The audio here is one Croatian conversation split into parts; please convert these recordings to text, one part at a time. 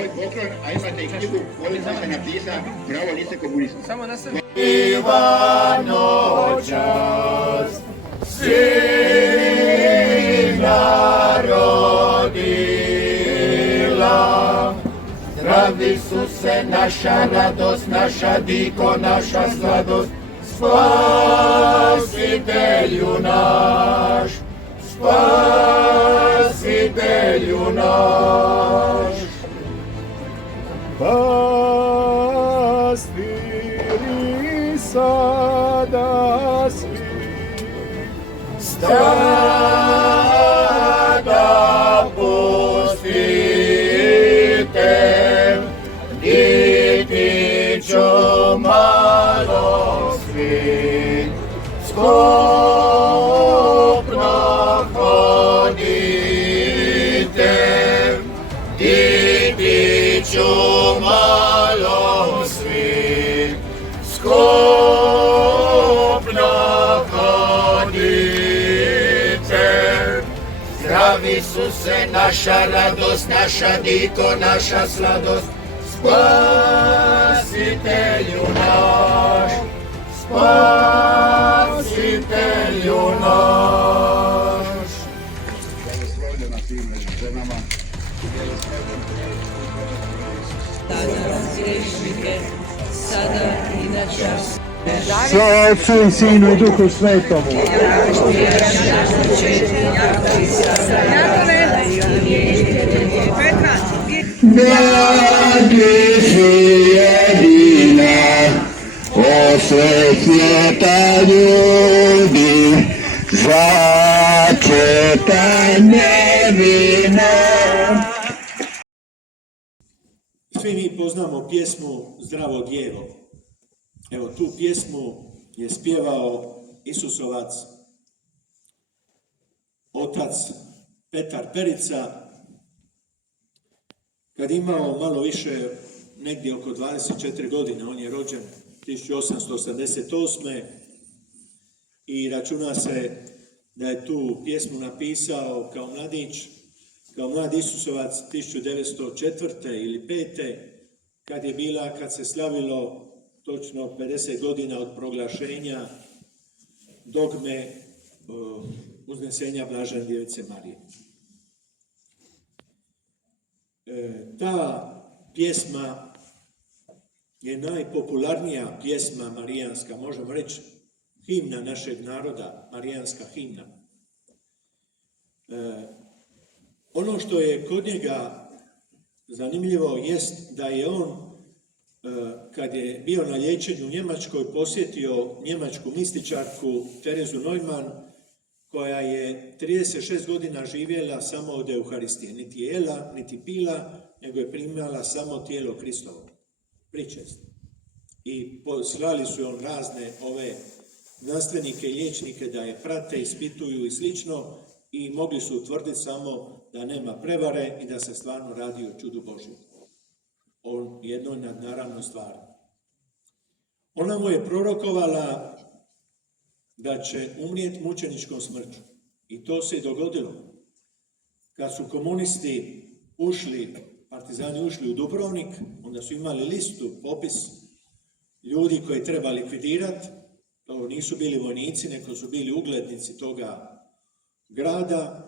moj poklon, a imate i knjigu koju sam napisao, Pravo lice komunista. Samo na sebi. Ivano čast, sina rodila. Zdravi su se naša radost, naša diko, naša sladost, Spasitelju naš, Spasitelju naš. Pastiri sada svi, stada pustite, niti ću malo svi, skupno hodite, niti ću malo svi, skupno hodite. Zdravi su se naša radost, naša diko, naša sladost, Spasitelju naš, Spasitelju naš. Blagoslovljena ti među ženama. Tada griješnike, sada i na čas. Sa Otcu i Sinu i Duhu Svetomu. Dragi si jedina, osvetljeta ljudi, začeta nevina. Svi mi poznamo pjesmu Zdravo djevo. Evo, tu pjesmu je spjevao Isusovac, otac Petar Perica, kad imao malo više, negdje oko 24 godine. On je rođen 1888. i računa se da je tu pjesmu napisao kao mladić, kao mlad Isusovac 1904. ili 5. kad se slavilo točno 50 godina od proglašenja dogme uznesenja Blažene Djevice Marije. Ta pjesma je najpopularnija pjesma marijanska, možemo reći himna našeg naroda, marijanska himna. Ono što je kod njega zanimljivo jest da je on, kad je bio na liječenju u Njemačkoj, posjetio njemačku mističarku Terezu Neumann, koja je 36 godina živjela samo od Euharistije. Niti jela, niti pila, nego je primala samo tijelo Kristovo, pričest. I poslali su on razne ove znanstvenike i liječnike da je prate, ispituju i slično, i mogli su utvrditi samo da nema prevare i da se stvarno radi o čudu Božjem, o jednoj nadnaravnoj stvari. Ona mu je prorokovala da će umrijeti mučeničkom smrću. I to se i dogodilo. Kad su komunisti partizani ušli u Dubrovnik, onda su imali listu, popis ljudi koji treba likvidirati. To nisu bili vojnici, nego su bili uglednici toga grada,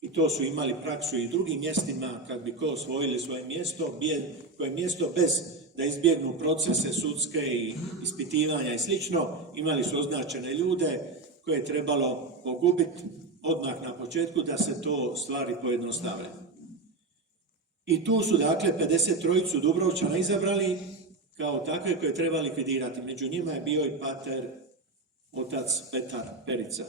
i to su imali praksu i drugim mjestima. Kad bi ko osvojili svoje mjesto, koje mjesto bez da izbjegnu procese sudske i ispitivanja i slično, imali su označene ljude koje je trebalo pogubiti odmah na početku da se to stvari pojednostave. I tu su dakle 53 Dubrovčana izabrali kao takve koje treba likvidirati. Među njima je bio i pater otac Petar Perica.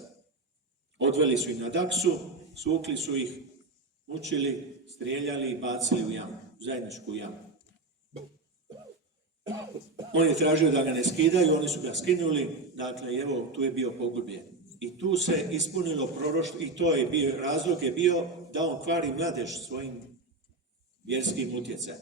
Odveli su ih na Daksu, svukli su ih, mučili, strijeljali i bacili u jamu, u zajedničku jamu. On je tražio da ga ne skidaju, oni su ga skinuli, dakle, evo, tu je bio pogubljen. I tu se ispunilo proroštvo, i to je bio, razlog je bio da on kvari mladež svojim vjerskim utjecajem.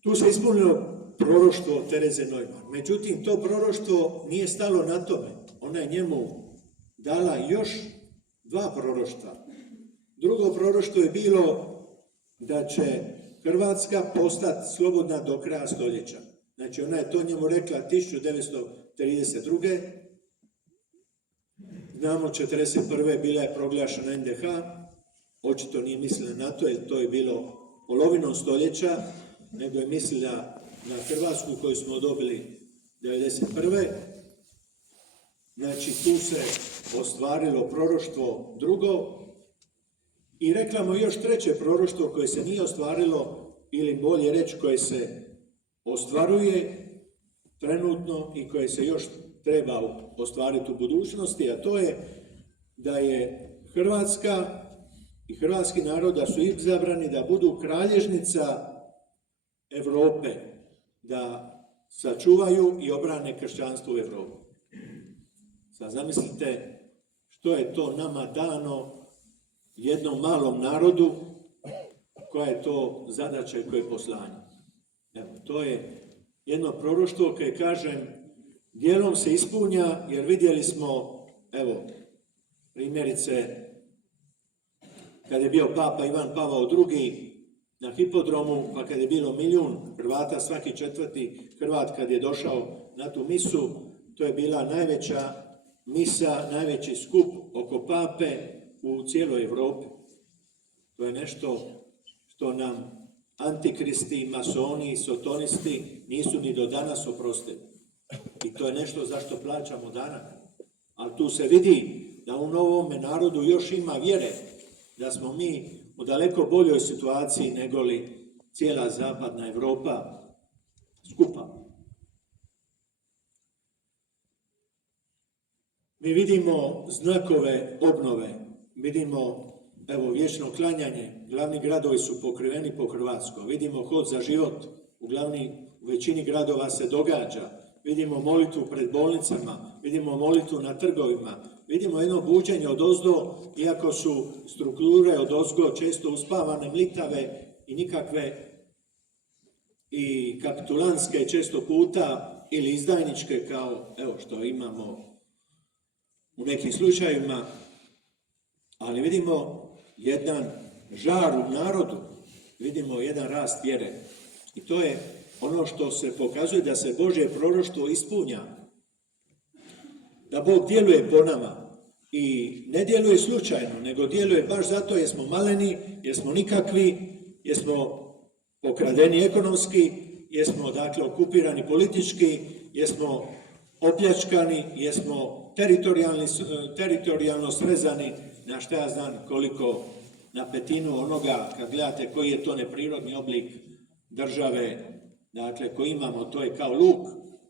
Tu se ispunilo proroštvo Tereze Neumann. Međutim, to proroštvo nije stalo na tome. Ona je njemu dala još 2 proroštva. Drugo proroštvo je bilo da će Hrvatska postati slobodna do kraja stoljeća. Znači, ona je to njemu rekla 1932. Znamo, 1941. bila je proglašena NDH, očito nije mislila na to, jer to je bilo polovinom stoljeća, nego je mislila na Hrvatsku koju smo dobili 1991. Znači, tu se ostvarilo proroštvo drugo i reklamo još treće proroštvo koje se nije ostvarilo, ili bolje reći koje se ostvaruje trenutno i koje se još treba ostvariti u budućnosti, a to je da je Hrvatska i hrvatski narod da su izabrani da budu kralježnica Europe, da sačuvaju i obrane kršćanstvo u Europi. Sad zamislite što je to nama dano, jednom malom narodu, koja je to zadaća i koje je poslanje. Evo, to je jedno proroštvo koje, kažem, dijelom se ispunja, jer vidjeli smo, evo, primjerice, kad je bio Papa Ivan Pavao II na hipodromu, pa kad je bilo 1 milijun Hrvata, svaki 4. Hrvat kad je došao na tu misu, to je bila najveća misa, najveći skup oko Pape u cijeloj Europi. To je nešto što nam antikristi, masoni, sotonisti nisu ni do danas oprostili. I to je nešto zašto plaćamo danak. Ali tu se vidi da u novome narodu još ima vjere, da smo mi u daleko boljoj situaciji nego li cijela zapadna Europa skupa. Mi vidimo znakove obnove, vidimo, evo, vječno klanjanje, glavni gradovi su pokriveni po Hrvatskoj, vidimo hod za život, u većini gradova se događa, vidimo molitvu pred bolnicama, vidimo molitvu na trgovima, vidimo jedno buđenje odozdo, iako su strukture odozgo često uspavane, mlitave i nikakve i kapitulanske često puta ili izdajničke kao, evo, što imamo u nekim slučajevima, ali vidimo jedan žar u narodu, vidimo jedan rast vjere. I to je ono što se pokazuje da se Božje proroštvo ispunja. Da Bog djeluje po nama i ne djeluje slučajno, nego djeluje baš zato jer smo maleni, jer smo nikakvi, jer smo pokradeni ekonomski, jer smo, dakle, okupirani politički, jer smo opljačkani, jer smo teritorijalno srezani na šta ja znam koliko, na petinu onoga, kad gledate koji je to neprirodni oblik države, dakle, koji imamo, to je kao luk.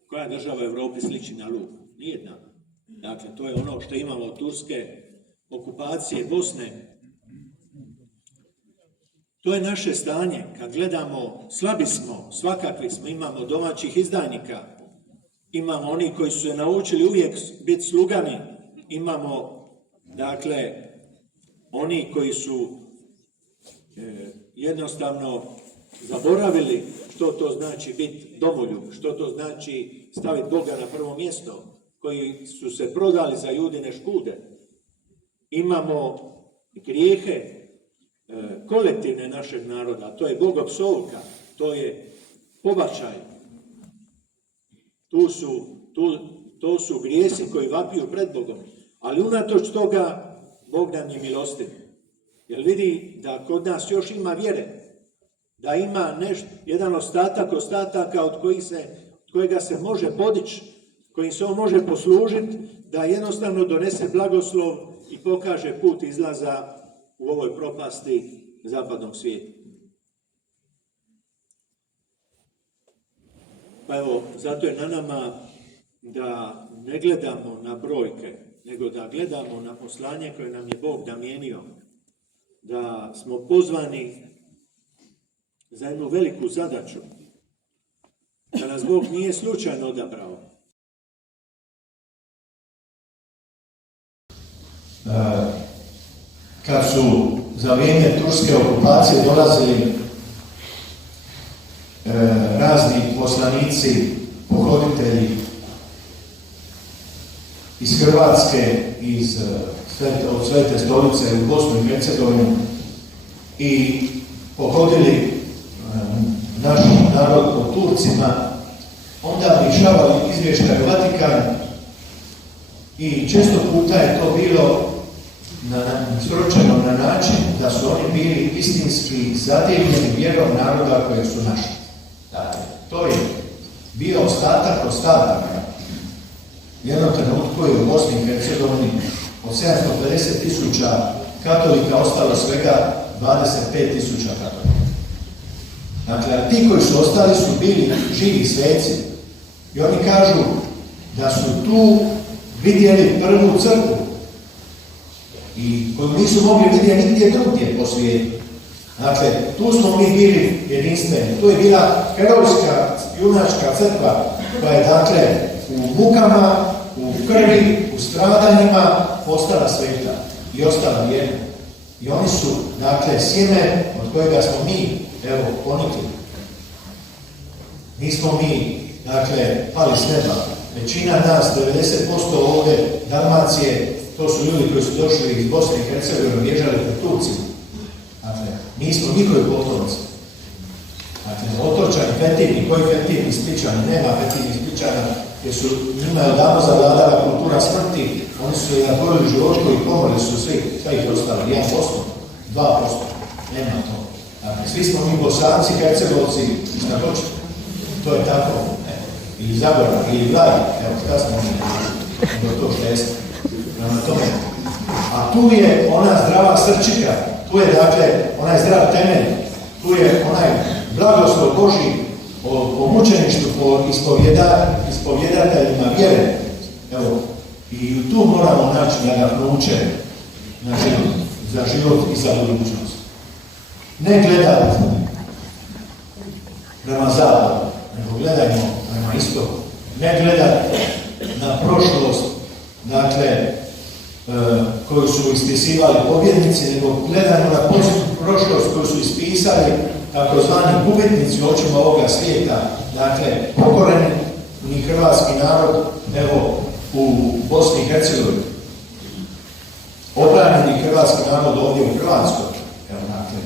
Koja država u Europi sliči na luk? Nijedna. Dakle, to je ono što imamo od turske okupacije Bosne. To je naše stanje. Kad gledamo, slabi smo, svakakvi smo, imamo domaćih izdajnika, imamo oni koji su se naučili uvijek biti slugani, imamo, dakle, oni koji su jednostavno zaboravili što to znači biti domoljub, što to znači staviti Boga na prvo mjesto, koji su se prodali za Judine škude. Imamo grijehe kolektivne našeg naroda, to je bogopsovka, to je pobačaj. To su grijesi koji vapiju pred Bogom, ali unatoč toga Bog nam je milostiv. Jer vidi da kod nas još ima vjere, da ima jedan ostataka od kojega se može podići, kojim se on može poslužiti, da jednostavno donese blagoslov i pokaže put izlaza u ovoj propasti zapadnog svijeta. Pa evo, zato je na nama da ne gledamo na brojke, nego da gledamo na poslanje koje nam je Bog namijenio, da smo pozvani za jednu veliku zadaću, da nas Bog nije slučajno odabrao. Kad su za vrijeme turske okupacije dolazili razni poslanici, pohoditelji iz Hrvatske, od Svete stolice u Bosnu i Hercegovinu, i pogodili naš narod po Turcima, onda bi šavali izvještaj u Vatikanu i često puta je to bilo sročeno na način da su oni bili istinski zadivljeni vjerom naroda kojeg su našli. Dakle, to je bio ostatak ostataka. U jednom trenutku je u Bosni i Hercegovini od 750.000 katolika ostalo svega 25.000 katolika. Dakle, ti koji su ostali su bili živi sveci. I oni kažu da su tu vidjeli prvu crkvu i koju nisu mogli vidjeti nigdje drugdje po svijetu. Dakle, tu smo mi bili jedinstveni. Tu je bila herojska, junačka crkva koja je, dakle, u mukama, u krvi, u stradanjima postala sveta i ostala vjerna. I oni su, dakle, sjeme od kojega smo mi, evo, ponikli. Nismo mi, dakle, pali s neba. Većina nas, 90% ovdje Dalmacije, to su ljudi koji su došli iz Bosne i Hercegovine, bježali pred Turcima. Dakle, mi smo njihovi potomci. Dakle, otočani, fetivni, koji fetivni Spličani, nema fetivnih Spličana, jer su njima je odavno zavladala kultura smrti, oni su je natvorili živočko i pomorili su sve ih ostalo, 1%, 2%, nema to. Dakle, svi smo mi Bosanci, Hercegovci, šta hoćete. To je tako, ili Zagora, ili Vladi, evo, kada smo mi do to što jeste. Prema tome. A tu je ona zdrava srčika, tu je, dakle, onaj zdrav temelj, tu je onaj blagoslov Božji po mučeništvu, po ispovjedateljima vjere. Evo, i tu moramo naći nadahnuće na život, za život i za budućnost. Ne gledati prema zapadu, nego gledajmo prema istoku. Ne gledati na prošlost, dakle, koju su ispisivali pobjednici, nego gledajmo na prošlost koju su ispisali takozvani gubitnici u očima ovoga svijeta, dakle, pokoreni hrvatski narod, evo, u Bosni i Hercegovini. Obranjeni hrvatski narod ovdje u Hrvatskoj, evo, dakle,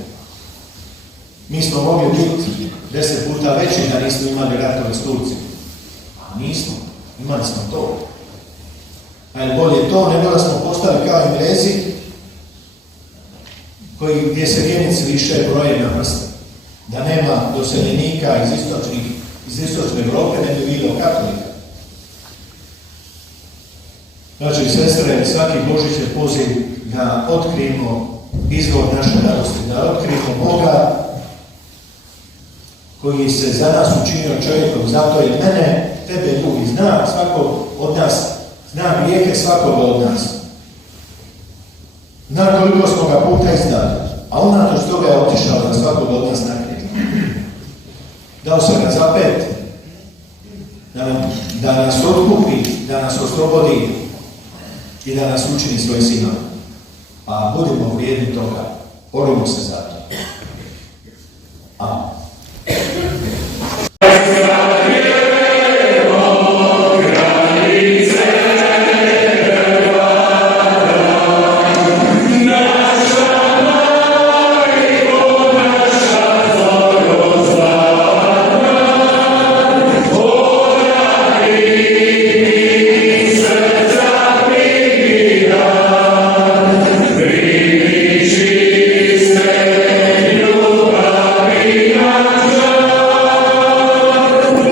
mi smo mogli biti 10 puta veći da nismo imali ratove s Turcima. A nismo, imali smo to. Ali bolje to nego da smo postali kao Englezi, gdje se vjernici više broje na prste. Da nema doseljenika iz istočne Europe, ne bi bilo katolika. Znači, sestre, svaki Božić je poziv da otkrijemo izvor naše radosti, da otkrijemo Boga koji se za nas učinio čovjekom, zato je mene, tebe ljubi, zna svakog od nas, zna grijehe svakoga od nas. Zna koliko smo ga puta izdali, a unatoč toga je otišao da svakoga od nas nakrije. Dao se ga za pet, da nas otkupi, da nas oslobodi i da nas učini svoj sinom. Pa budemo vrijedni toga, borimo se za